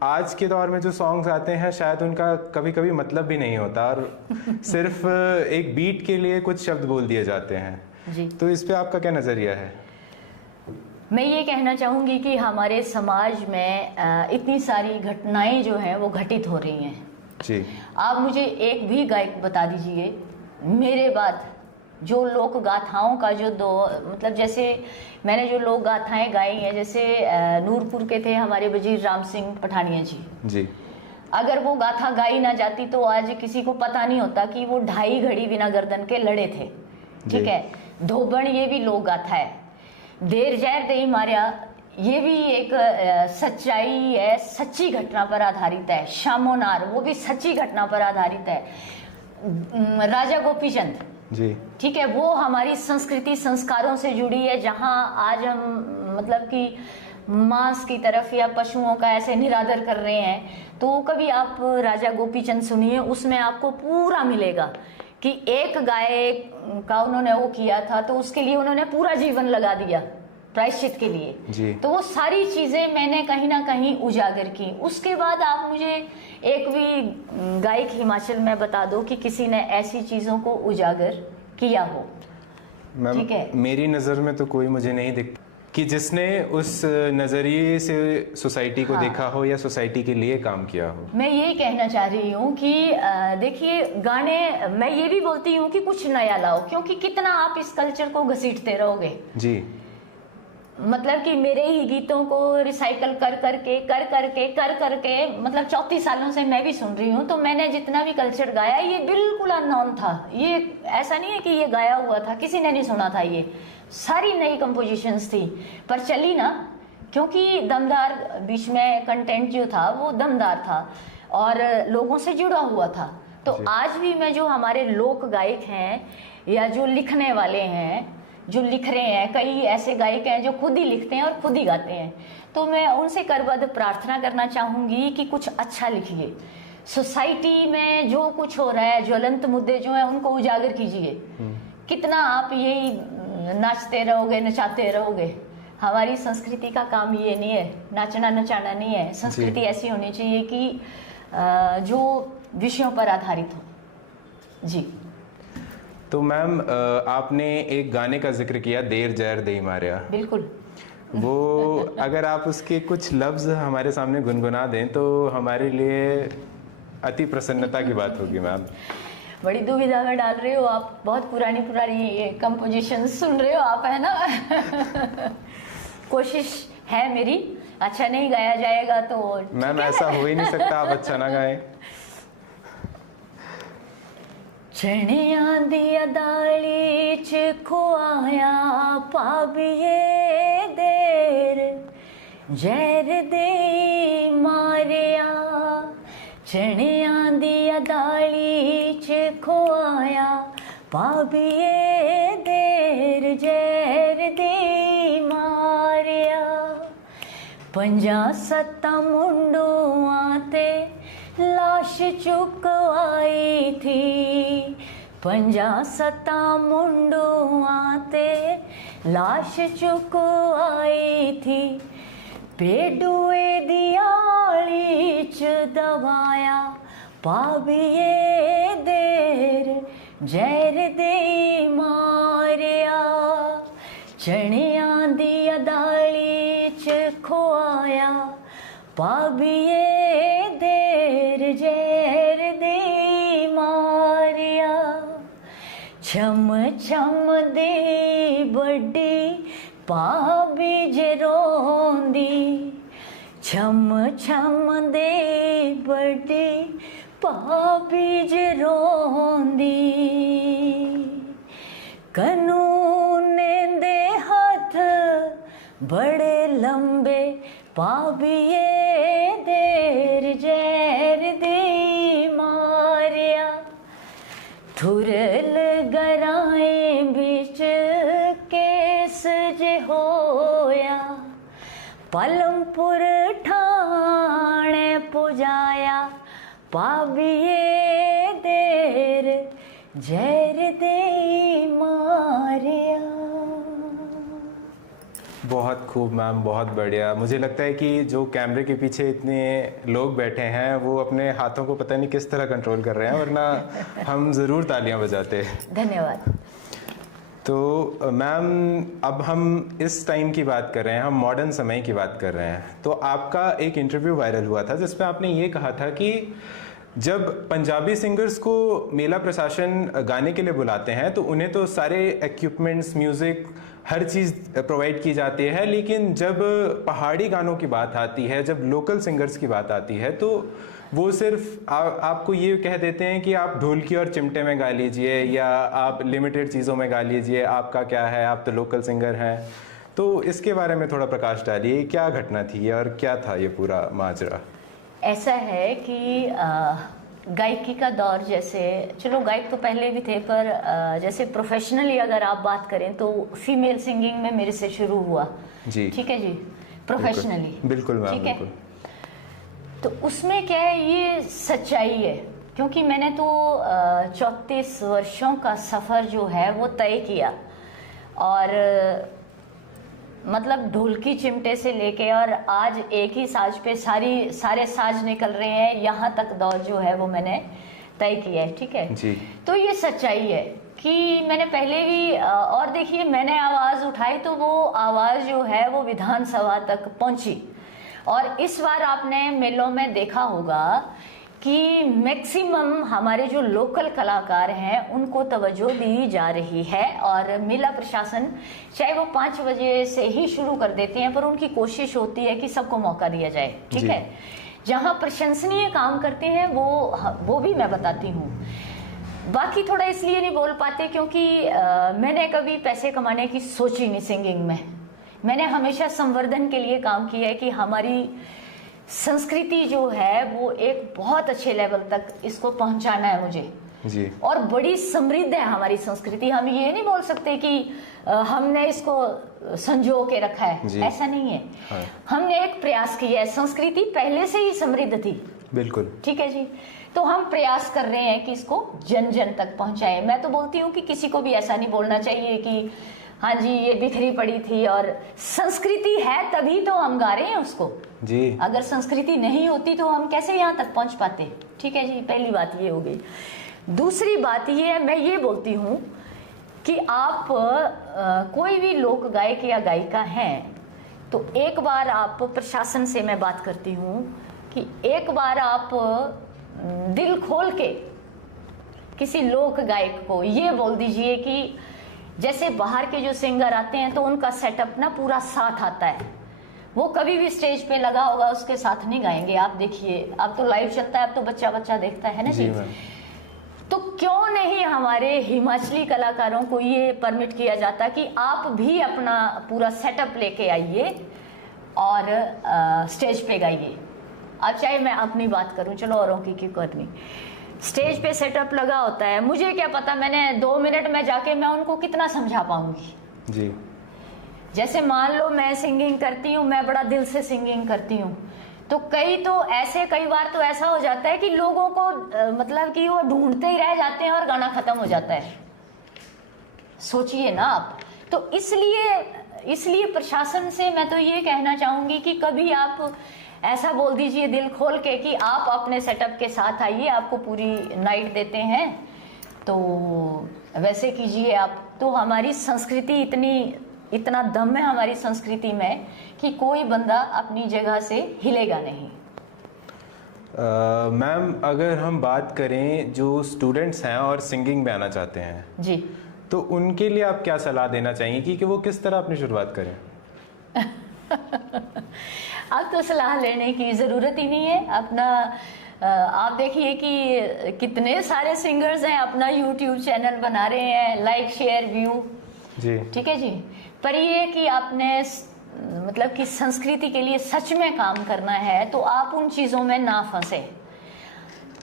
आज के दौर में जो सॉन्ग्स आते हैं शायद उनका कभी कभी मतलब भी नहीं होता और सिर्फ एक बीट के लिए कुछ शब्द बोल दिए जाते हैं जी। तो इस पे आपका क्या नज़रिया है? मैं ये कहना चाहूँगी कि हमारे समाज में इतनी सारी घटनाएं जो हैं वो घटित हो रही हैं जी। आप मुझे एक भी गायक बता दीजिए मेरे बाद जो लोक गाथाओं का जो दो, मतलब जैसे मैंने जो लोक गाथाएं गाई हैं, जैसे नूरपुर के थे हमारे वजीर राम सिंह पठानिया जी, अगर वो गाथा गाई ना जाती तो आज किसी को पता नहीं होता कि वो 2.5 घड़ी बिना गर्दन के लड़े थे, ठीक है। धोबण ये भी लोक गाथा है, देर जैर दई मारिया ये भी एक सच्चाई है, सच्ची घटना पर आधारित है। शामोनार वो भी सच्ची घटना पर आधारित है। राजा गोपीचंद जी, ठीक है, वो हमारी संस्कृति संस्कारों से जुड़ी है, जहां आज हम मतलब कि मांस की तरफ या पशुओं का ऐसे निरादर कर रहे हैं। तो कभी आप राजा गोपीचंद सुनिए, उसमें आपको पूरा मिलेगा कि एक गाय का उन्होंने वो किया था तो उसके लिए उन्होंने पूरा जीवन लगा दिया प्रायश्चित के लिए जी। तो वो सारी चीजें मैंने कहीं ना कहीं उजागर की। उसके बाद आप मुझे एक भी गायक हिमाचल में बता दो कि किसी ने ऐसी चीजों को उजागर किया हो। ठीक है, मेरी नजर में तो कोई मुझे नहीं दिख कि जिसने उस नजरिए से सोसाइटी को देखा हो या सोसाइटी के लिए काम किया हो। मैं ये कहना चाह रही हूँ कि देखिए गाने, मैं ये भी बोलती हूँ कि कुछ नया लाओ, क्योंकि कितना आप इस कल्चर को घसीटते रहोगे जी। मतलब कि मेरे ही गीतों को रिसाइकल कर करके मतलब 34 सालों से मैं भी सुन रही हूँ, तो मैंने जितना भी कल्चर गाया ये बिल्कुल अननोन था। ये ऐसा नहीं है कि ये गाया हुआ था, किसी ने नहीं सुना था, ये सारी नई कंपोजिशंस थी, पर चली ना, क्योंकि दमदार, बीच में कंटेंट जो था वो दमदार था और लोगों से जुड़ा हुआ था। तो आज भी मैं जो हमारे लोक गायक हैं या जो लिखने वाले हैं, जो लिख रहे हैं, कई ऐसे गायक हैं जो खुद ही लिखते हैं और खुद ही गाते हैं, तो मैं उनसे करबद्ध प्रार्थना करना चाहूँगी कि कुछ अच्छा लिखिए। सोसाइटी में जो कुछ हो रहा है, ज्वलंत मुद्दे जो हैं उनको उजागर कीजिए। कितना आप यही नाचते रहोगे, नचाते रहोगे? हमारी संस्कृति का काम ये नहीं है, नाचना नचाना नहीं है। संस्कृति ऐसी होनी चाहिए कि जो विषयों पर आधारित हो। जी। तो मैम, आपने एक गाने का जिक्र किया, देर जहर दे मारिया। बिल्कुल। वो अगर आप उसके कुछ लफ्ज हमारे सामने गुनगुना दें तो हमारे लिए अति प्रसन्नता की बात होगी मैम। बड़ी दुविधा में डाल रहे हो आप, बहुत पुरानी कंपोजिशन सुन रहे हो आप, है ना? कोशिश है मेरी, अच्छा नहीं गाया जाएगा तो मैम ऐसा हो ही नहीं सकता आप अच्छा ना गाएं। चणिया दिया दाली च खोआया पाबिए देर जहर दे मारिया। चणिया दिया दाली च खोआया पाबिए देर जहर दे मारिया। 50 मुंडुआ ते लाश चुकवाई थी। 50 मुंडुआ ते लाश चुकवाई थी। पेडुए दियाली च दवाया पाबिए देर जहर दे मारिया। चणिया दिया दाली च खोआया पाबिए देर जहर दे मारिया। छम छम दे बड़ी पाबी जरोंदी। छम छम दे बड़ी पाबी जरोंदी। कानून दे हाथ बड़े लंबे पाबिए देर जहर दे मारिया। थुरल गराए बिच केस जे होया। पालमपुर ठाणे पुजाया पाबिए देर जहर दे मारिया। बहुत खूब मैम, बहुत बढ़िया। मुझे लगता है कि जो कैमरे के पीछे इतने लोग बैठे हैं वो अपने हाथों को पता नहीं किस तरह कंट्रोल कर रहे हैं, वरना हम ज़रूर तालियां बजाते। धन्यवाद। तो मैम, अब हम इस टाइम की बात कर रहे हैं, हम मॉडर्न समय की बात कर रहे हैं। तो आपका एक इंटरव्यू वायरल हुआ था जिसमें आपने ये कहा था कि जब पंजाबी सिंगर्स को मेला प्रशासन गाने के लिए बुलाते हैं तो उन्हें तो सारे इक्विपमेंट्स, म्यूज़िक, हर चीज़ प्रोवाइड की जाती है, लेकिन जब पहाड़ी गानों की बात आती है, जब लोकल सिंगर्स की बात आती है, तो वो सिर्फ आपको ये कह देते हैं कि आप ढोलकी और चिमटे में गा लीजिए या आप लिमिटेड चीज़ों में गा लीजिए, आपका क्या है, आप तो लोकल सिंगर हैं। तो इसके बारे में थोड़ा प्रकाश डालिए, क्या घटना थी और क्या था ये पूरा माजरा? ऐसा है कि गायकी का दौर, जैसे चलो गायक तो पहले भी थे, पर जैसे प्रोफेशनली अगर आप बात करें तो फीमेल सिंगिंग में मेरे से शुरू हुआ। जी ठीक है जी, प्रोफेशनली। बिल्कुल मैम, ठीक है। बिल्कुल। तो उसमें क्या है, ये सच्चाई है, क्योंकि मैंने तो 34 वर्षों का सफ़र जो है वो तय किया, और मतलब ढोलकी चिमटे से लेके और आज एक ही साज पे सारे साज निकल रहे हैं, यहाँ तक दौर जो है वो मैंने तय किया है। ठीक है जी। तो ये सच्चाई है कि मैंने पहले भी और देखिए, मैंने आवाज़ उठाई तो वो आवाज़ जो है वो विधानसभा तक पहुंची। और इस बार आपने मेलों में देखा होगा कि मैक्सिमम हमारे जो लोकल कलाकार हैं उनको तवज्जो दी जा रही है, और मेला प्रशासन चाहे वो 5 बजे से ही शुरू कर देते हैं, पर उनकी कोशिश होती है कि सबको मौका दिया जाए। ठीक है, जहां प्रशंसनीय काम करते हैं वो भी मैं बताती हूँ। बाकी थोड़ा इसलिए नहीं बोल पाते क्योंकि मैंने कभी पैसे कमाने की सोची नहीं सिंगिंग में। मैंने हमेशा संवर्धन के लिए काम किया है कि हमारी संस्कृति जो है वो एक बहुत अच्छे लेवल तक इसको पहुंचाना है मुझे जी। और बड़ी समृद्ध है हमारी संस्कृति। हम ये नहीं बोल सकते कि हमने इसको संजो के रखा है, ऐसा नहीं है। हाँ। हमने एक प्रयास किया है, संस्कृति पहले से ही समृद्ध थी। बिल्कुल ठीक है जी, तो हम प्रयास कर रहे हैं कि इसको जन जन तक पहुंचाए। मैं तो बोलती हूँ कि किसी को भी ऐसा नहीं बोलना चाहिए कि हाँ जी ये बिखरी पड़ी थी, और संस्कृति है तभी तो हम गा रहे हैं उसको जी। अगर संस्कृति नहीं होती तो हम कैसे यहाँ तक पहुंच पाते। ठीक है जी, पहली बात ये हो गई। दूसरी बात ये है, मैं ये बोलती हूँ कि आप कोई भी लोक गायक या गायिका हैं तो एक बार आप प्रशासन से मैं बात करती हूँ कि एक बार आप दिल खोल के किसी लोक गायक को ये बोल दीजिए कि जैसे बाहर के जो सिंगर आते हैं तो उनका सेटअप ना पूरा साथ आता है, वो कभी भी स्टेज पे लगा होगा उसके साथ नहीं गाएंगे। आप देखिए, अब तो लाइव चलता है, अब तो बच्चा बच्चा देखता है ना जी। तो क्यों नहीं हमारे हिमाचली कलाकारों को ये परमिट किया जाता कि आप भी अपना पूरा सेटअप लेके आइए और स्टेज पे गाइए। अब चाहे मैं अपनी बात करूं, चलो औरों की क्यों करनी। स्टेज पे सेटअप लगा होता है, मुझे क्या पता मैंने 2 मिनट में जाके मैं उनको कितना समझा पाऊंगी जी। जैसे मान लो मैं सिंगिंग करती हूँ, मैं बड़ा दिल से सिंगिंग करती हूँ, तो कई बार तो ऐसा हो जाता है कि लोगों को मतलब कि वो ढूंढते ही रह जाते हैं और गाना खत्म हो जाता है। सोचिए ना आप। तो इसलिए प्रशासन से मैं तो ये कहना चाहूंगी कि कभी आप ऐसा बोल दीजिए दिल खोल के कि आप अपने सेटअप के साथ आइए, आपको पूरी नाइट देते हैं, तो वैसे कीजिए आप। तो हमारी संस्कृति इतना दम है हमारी संस्कृति में कि कोई बंदा अपनी जगह से हिलेगा नहीं। मैम, अगर हम बात करें जो स्टूडेंट्स हैं और सिंगिंग में आना चाहते हैं जी, तो उनके लिए आप क्या सलाह देना चाहेंगी कि वो किस तरह अपनी शुरुआत करें? अब तो सलाह लेने की ज़रूरत ही नहीं है। अपना आप देखिए कि कितने सारे सिंगर्स हैं, अपना यूट्यूब चैनल बना रहे हैं, लाइक शेयर व्यू जी। ठीक है जी। पर ये कि आपने मतलब कि संस्कृति के लिए सच में काम करना है तो आप उन चीज़ों में ना फंसे,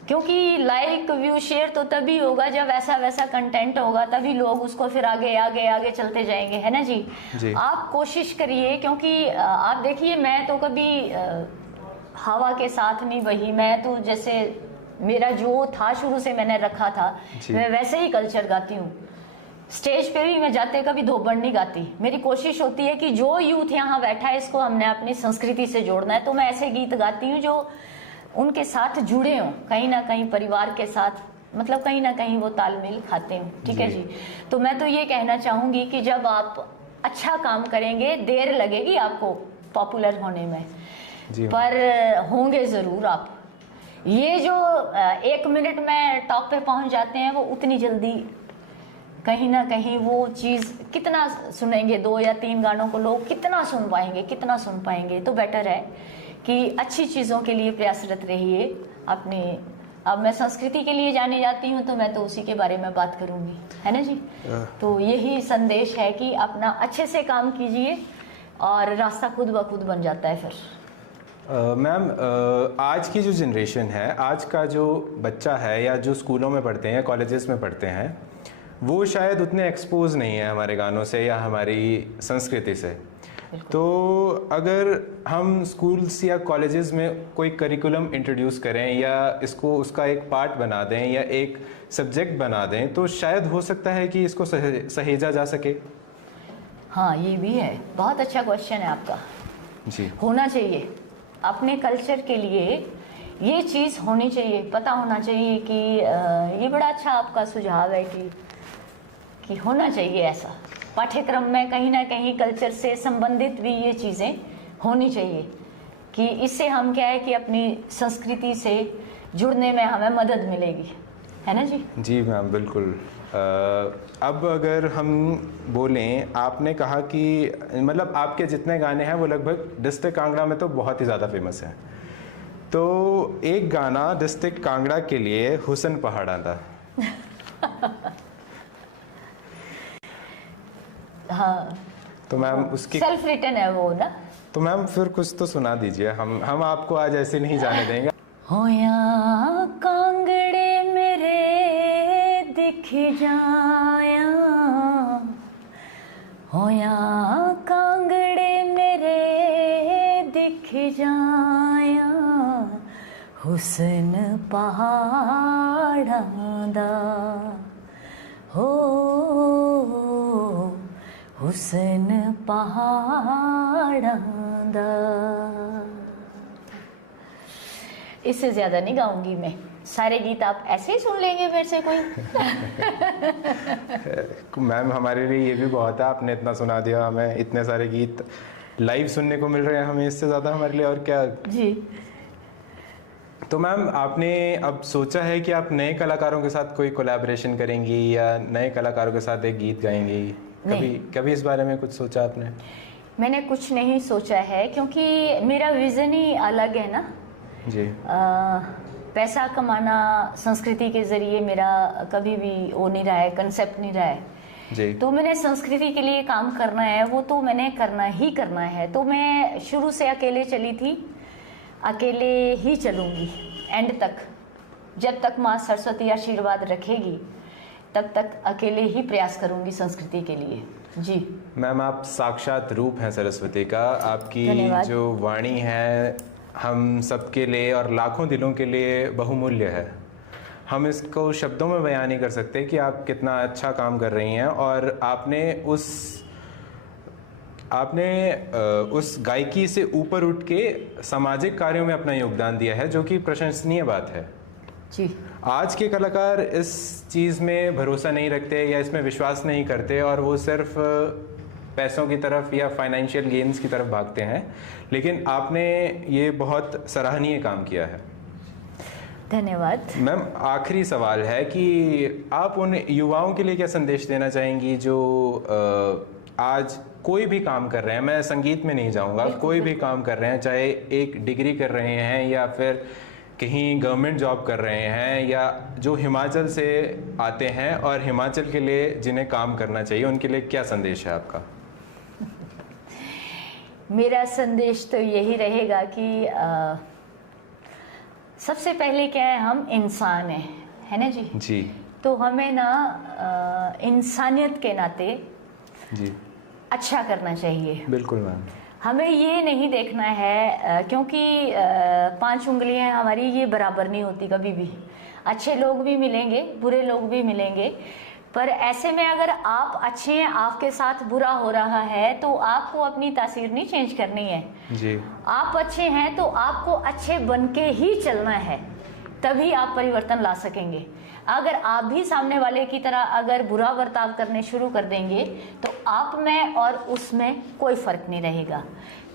क्योंकि लाइक व्यू शेयर तो तभी होगा जब ऐसा वैसा कंटेंट होगा, तभी लोग उसको फिर आगे आगे आगे चलते जाएंगे, है ना जी। आप कोशिश करिए, क्योंकि आप देखिए मैं तो कभी हवा के साथ नहीं बही। मैं तो जैसे मेरा जो था शुरू से मैंने रखा था, मैं वैसे ही कल्चर गाती हूँ। स्टेज पे भी मैं जाते कभी धोबड़ नहीं गाती। मेरी कोशिश होती है कि जो यूथ यहाँ बैठा है इसको हमने अपनी संस्कृति से जोड़ना है, तो मैं ऐसे गीत गाती हूँ जो उनके साथ जुड़े हों, कहीं ना कहीं परिवार के साथ, मतलब कहीं ना कहीं वो तालमेल खाते हों। ठीक है जी। तो मैं तो ये कहना चाहूँगी कि जब आप अच्छा काम करेंगे, देर लगेगी आपको पॉपुलर होने में, पर होंगे ज़रूर आप। ये जो 1 मिनट में टॉप पे पहुँच जाते हैं वो उतनी जल्दी कहीं ना कहीं वो चीज़ कितना सुनेंगे, 2 या 3 गानों को लोग कितना सुन पाएंगे। तो बेटर है कि अच्छी चीज़ों के लिए प्रयासरत रहिए अपने। अब मैं संस्कृति के लिए जानी जाती हूँ तो मैं तो उसी के बारे में बात करूँगी, है ना जी। तो यही संदेश है कि अपना अच्छे से काम कीजिए और रास्ता खुद ब खुद बन जाता है फिर। मैम, आज की जो जनरेशन है, आज का जो बच्चा है या जो स्कूलों में पढ़ते हैं, कॉलेजेस में पढ़ते हैं, वो शायद उतने एक्सपोज नहीं है हमारे गानों से या हमारी संस्कृति से। तो अगर हम स्कूल्स या कॉलेजेस में कोई करिकुलम इंट्रोड्यूस करें या इसको उसका एक पार्ट बना दें या एक सब्जेक्ट बना दें, तो शायद हो सकता है कि इसको सहेजा जा सके। हाँ, ये भी है। बहुत अच्छा क्वेश्चन है आपका जी। होना चाहिए अपने कल्चर के लिए, ये चीज़ होनी चाहिए, पता होना चाहिए कि ये बड़ा अच्छा आपका सुझाव है कि होना चाहिए ऐसा। पाठ्यक्रम में कहीं ना कहीं कल्चर से संबंधित भी ये चीज़ें होनी चाहिए कि इससे हम क्या है कि अपनी संस्कृति से जुड़ने में हमें मदद मिलेगी, है ना जी? जी मैम, बिल्कुल। अब अगर हम बोलें, आपने कहा कि मतलब आपके जितने गाने हैं वो लगभग डिस्ट्रिक्ट कांगड़ा में तो बहुत ही ज़्यादा फेमस हैं, तो एक गाना डिस्ट्रिक्ट कांगड़ा के लिए हुसन पहाड़ा था। हाँ, तो मैम उसकी सेल्फ रिटन है वो ना। तो मैम फिर कुछ तो सुना दीजिए, हम आपको आज ऐसे नहीं जाने देंगे। होया कांगड़े मेरे दिख जाया, होया कांगड़े मेरे दिख जाया, हुसन पहाड़ां दा हो, हुसन पहाड़ां दा। इससे ज्यादा नहीं गाऊंगी मैं, सारे गीत आप ऐसे ही सुन लेंगे मेरे से कोई। मैम हमारे लिए ये भी बहुत है, आपने इतना सुना दिया हमें, इतने सारे गीत लाइव सुनने को मिल रहे हैं हमें, इससे ज़्यादा हमारे लिए और क्या जी। तो मैम आपने अब सोचा है कि आप नए कलाकारों के साथ कोई कोलैबोरेशन करेंगी या नए कलाकारों के साथ एक गीत गाएंगी? कभी इस बारे में कुछ सोचा आपने? मैंने कुछ नहीं सोचा है, क्योंकि मेरा विजन ही अलग है ना जी। पैसा कमाना संस्कृति के जरिए मेरा कभी भी वो नहीं रहा है, कंसेप्ट नहीं रहा है जी। तो मैंने संस्कृति के लिए काम करना है, वो तो मैंने करना ही करना है। तो मैं शुरू से अकेले चली थी, अकेले ही चलूँगी एंड तक, जब तक माँ सरस्वती आशीर्वाद रखेगी तब तक अकेले ही प्रयास करूँगी संस्कृति के लिए। जी मैम आप साक्षात रूप हैं सरस्वती का, आपकी धन्यवाद। जो वाणी है हम सबके लिए और लाखों दिलों के लिए बहुमूल्य है। हम इसको शब्दों में बयान नहीं कर सकते कि आप कितना अच्छा काम कर रही हैं, और आपने उस गायकी से ऊपर उठ के सामाजिक कार्यों में अपना योगदान दिया है, जो कि प्रशंसनीय बात है। जी। आज के कलाकार इस चीज़ में भरोसा नहीं रखते या इसमें विश्वास नहीं करते, और वो सिर्फ पैसों की तरफ या फाइनेंशियल गेन्स की तरफ भागते हैं, लेकिन आपने ये बहुत सराहनीय काम किया है। धन्यवाद। मैम आखिरी सवाल है कि आप उन युवाओं के लिए क्या संदेश देना चाहेंगी जो आज कोई भी काम कर रहे हैं, मैं संगीत में नहीं जाऊंगा, कोई भी काम कर रहे हैं, चाहे एक डिग्री कर रहे हैं या फिर कहीं गवर्नमेंट जॉब कर रहे हैं, या जो हिमाचल से आते हैं और हिमाचल के लिए जिन्हें काम करना चाहिए, उनके लिए क्या संदेश है आपका? मेरा संदेश तो यही रहेगा कि सबसे पहले क्या है, हम इंसान हैं, है ना जी? जी। तो हमें ना इंसानियत के नाते जी अच्छा करना चाहिए। बिल्कुल मैम। हमें ये नहीं देखना है क्योंकि 5 उंगलियां हमारी ये बराबर नहीं होती कभी भी। अच्छे लोग भी मिलेंगे, बुरे लोग भी मिलेंगे, पर ऐसे में अगर आप अच्छे हैं, आपके साथ बुरा हो रहा है, तो आपको अपनी तासीर नहीं चेंज करनी है जी। आप अच्छे हैं तो आपको अच्छे बन के ही चलना है, तभी आप परिवर्तन ला सकेंगे। अगर आप भी सामने वाले की तरह अगर बुरा बर्ताव करने शुरू कर देंगे तो आप में और उसमें कोई फर्क नहीं रहेगा।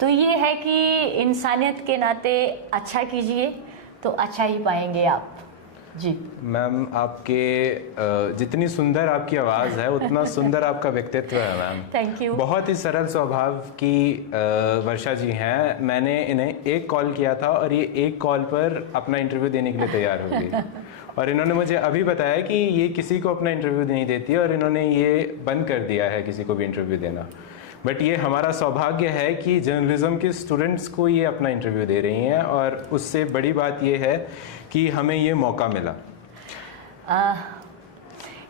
तो ये है कि इंसानियत के नाते अच्छा कीजिए तो अच्छा ही पाएंगे आप। जी मैम आपके जितनी सुंदर आपकी आवाज़ है उतना सुंदर आपका व्यक्तित्व है मैम। Thank you. बहुत ही सरल स्वभाव की वर्षा जी हैं। मैंने इन्हें एक कॉल किया था और ये एक कॉल पर अपना इंटरव्यू देने के लिए तैयार हो गई और इन्होंने मुझे अभी बताया कि ये किसी को अपना इंटरव्यू नहीं देती और इन्होंने ये बंद कर दिया है किसी को भी इंटरव्यू देना। बट ये हमारा सौभाग्य है कि जर्नलिज्म के स्टूडेंट्स को ये अपना इंटरव्यू दे रही हैं और उससे बड़ी बात ये है कि हमें ये मौका मिला।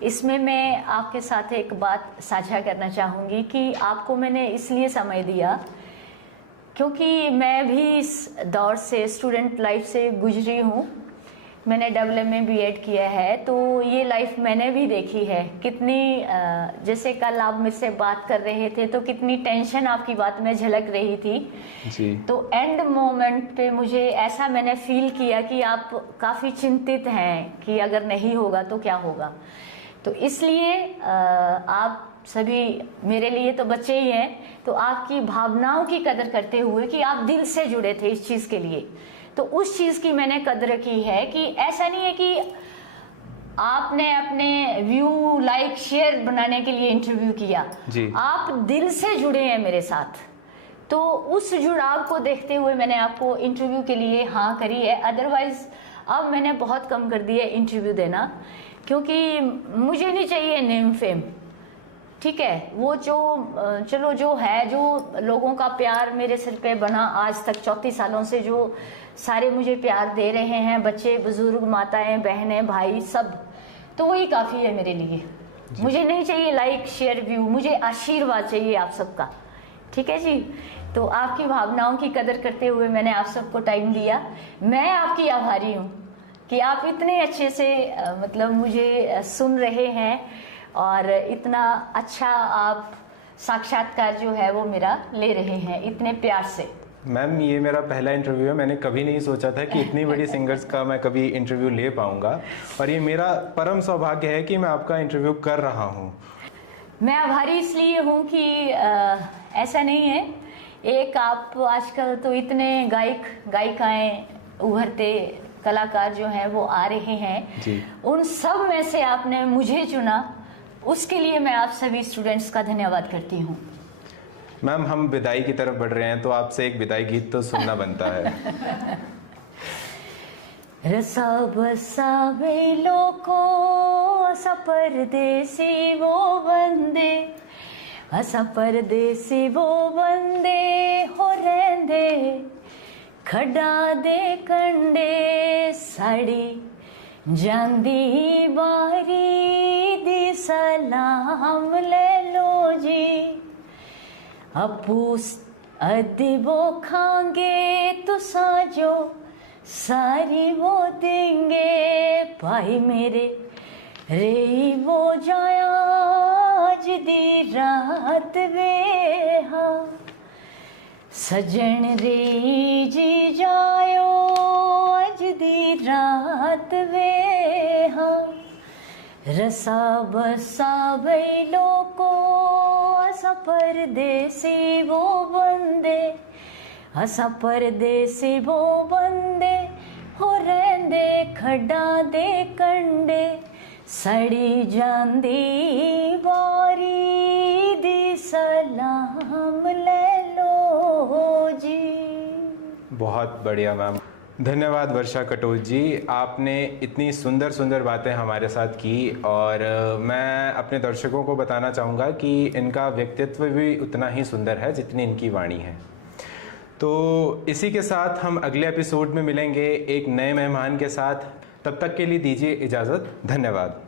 इसमें मैं आपके साथ एक बात साझा करना चाहूँगी कि आपको मैंने इसलिए समय दिया क्योंकि मैं भी इस दौर से, स्टूडेंट लाइफ से गुजरी हूँ। मैंने AA B.Ed किया है, तो ये लाइफ मैंने भी देखी है। कितनी जैसे कल आप मुझसे बात कर रहे थे तो कितनी टेंशन आपकी बात में झलक रही थी जी। तो एंड मोमेंट पे मुझे ऐसा मैंने फील किया कि आप काफ़ी चिंतित हैं कि अगर नहीं होगा तो क्या होगा। तो इसलिए आप सभी मेरे लिए तो बच्चे ही हैं, तो आपकी भावनाओं की कदर करते हुए कि आप दिल से जुड़े थे इस चीज़ के लिए, तो उस चीज़ की मैंने कदर की है कि ऐसा नहीं है कि आपने अपने व्यू लाइक शेयर बनाने के लिए इंटरव्यू किया जी। आप दिल से जुड़े हैं मेरे साथ, तो उस जुड़ाव को देखते हुए मैंने आपको इंटरव्यू के लिए हाँ करी है। अदरवाइज अब मैंने बहुत कम कर दिया इंटरव्यू देना, क्योंकि मुझे नहीं चाहिए नेम फेम, ठीक है। वो जो चलो जो है, जो लोगों का प्यार मेरे सिर पे बना आज तक 34 सालों से, जो सारे मुझे प्यार दे रहे हैं, बच्चे बुजुर्ग माताएं बहनें भाई सब, तो वही काफ़ी है मेरे लिए। मुझे नहीं चाहिए लाइक शेयर व्यू, मुझे आशीर्वाद चाहिए आप सबका, ठीक है जी। तो आपकी भावनाओं की कदर करते हुए मैंने आप सबको टाइम दिया। मैं आपकी आभारी हूँ कि आप इतने अच्छे से मतलब मुझे सुन रहे हैं और इतना अच्छा आप साक्षात्कार जो है वो मेरा ले रहे हैं इतने प्यार से। मैम, ये मेरा पहला इंटरव्यू है। मैंने कभी नहीं सोचा था कि इतनी बड़ी सिंगर्स का मैं कभी इंटरव्यू ले पाऊंगा, और ये मेरा परम सौभाग्य है कि मैं आपका इंटरव्यू कर रहा हूँ। मैं आभारी इसलिए हूँ कि ऐसा नहीं है, एक आप आजकल तो इतने गायिकाएं उभरते कलाकार जो हैं वो आ रहे हैं जी। उन सब में से आपने मुझे चुना, उसके लिए मैं आप सभी स्टूडेंट्स का धन्यवाद करती हूँ। मैम, हम विदाई की तरफ बढ़ रहे हैं, तो आपसे एक विदाई गीत तो सुनना बनता है। रसा बसा वेलो को असा परदेसी वो बंदे, असा परदेसी वो बंदे हो रहंदे खड्डा दे कंडे, साड़ी जांदी बारी दी सलाम ले लो जी। अपूस अदिबो खांगे तुसा जो सारी वो देंगे, भाई मेरे रे वो जाया अज दी रात वेहा, सजन रे जी जायो अज दी रात वेहा। रसा बसा बैलो को असा परदेसी वो बंदे, असा परदेसी वो बंदे हो रहंदे खड्डा दे कंडे, सड़ी जांदी बारी दी सलाम ले लो जी। बहुत बढ़िया मैम, धन्यवाद वर्षा कटोच जी। आपने इतनी सुंदर सुंदर बातें हमारे साथ की, और मैं अपने दर्शकों को बताना चाहूँगा कि इनका व्यक्तित्व भी उतना ही सुंदर है जितनी इनकी वाणी है। तो इसी के साथ हम अगले एपिसोड में मिलेंगे एक नए मेहमान के साथ। तब तक के लिए दीजिए इजाज़त। धन्यवाद।